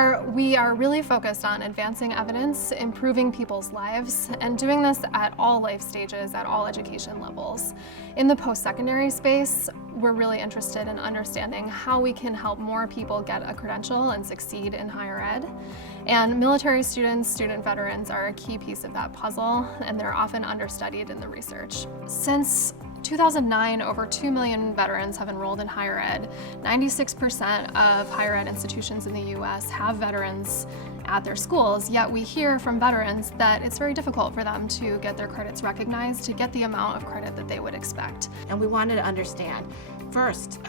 We are really focused on advancing evidence, improving people's lives, and doing this at all life stages, at all education levels. In the post-secondary space, we're really interested in understanding how we can help more people get a credential and succeed in higher ed. And military students, student veterans are a key piece of that puzzle, and they're often understudied in the research. Since 2009, over 2 million veterans have enrolled in higher ed. 96% of higher ed institutions in the US have veterans at their schools, yet we hear from veterans that it's very difficult for them to get their credits recognized, to get the amount of credit that they would expect. And we wanted to understand, first,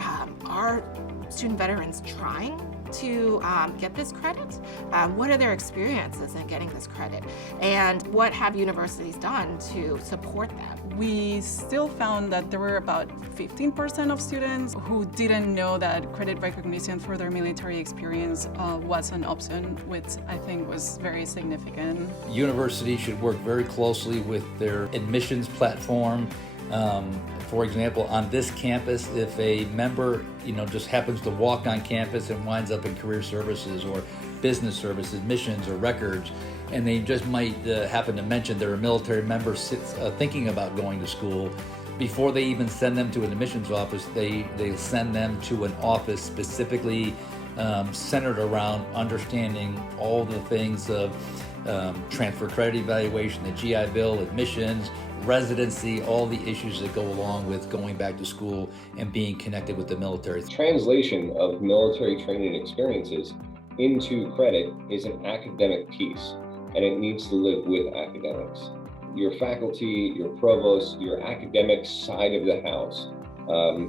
are student veterans trying to get this credit? What are their experiences in getting this credit? And what have universities done to support them? We still found that there were about 15% of students who didn't know that credit recognition for their military experience was an option, which I think was very significant. Universities should work very closely with their admissions platform. For example, on this campus, if a member, just happens to walk on campus and winds up in career services or business services, missions or records, and they just might happen to mention they're a military member thinking about going to school, before they even send them to an admissions office, they send them to an office specifically centered around understanding all the things of transfer credit evaluation, the GI Bill, admissions, residency, all the issues that go along with going back to school and being connected with the military. Translation of military training experiences into credit is an academic piece, and it needs to live with academics. Your faculty, your provost, your academic side of the house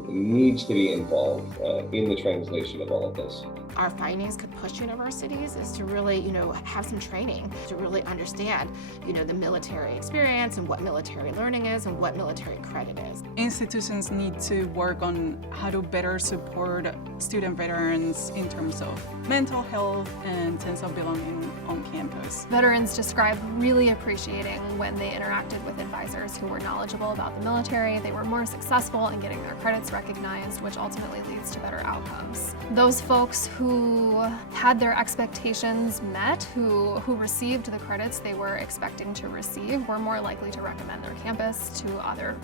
needs to be involved in the translation of all of this. Our findings could push universities is to really, have some training to really understand, the military experience and what military learning is and what military credit is. Institutions need to work on how to better support student veterans in terms of mental health and sense of belonging on campus. Veterans describe really appreciating when they interacted with advisors who were knowledgeable about the military. They were more successful in getting their credits recognized, which ultimately leads to better outcomes. Those folks who had their expectations met, who received the credits they were expecting to receive, were more likely to recommend their campus to other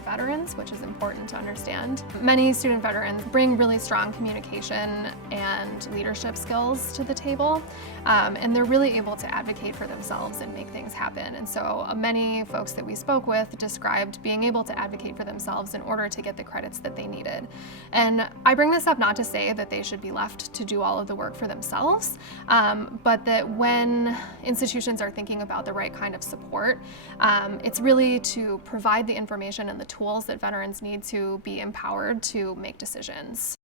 veterans, which is important to understand. Many student veterans bring really strong communication and leadership skills to the table, and they're really able to advocate for themselves and make things happen. And so many folks that we spoke with described being able to advocate for themselves in order to get the credits that they needed. And I bring this up not to say that they should be left to do all of the work for themselves, but that when institutions are thinking about the right kind of support, it's really to provide the information and the tools that veterans need to be empowered to make decisions.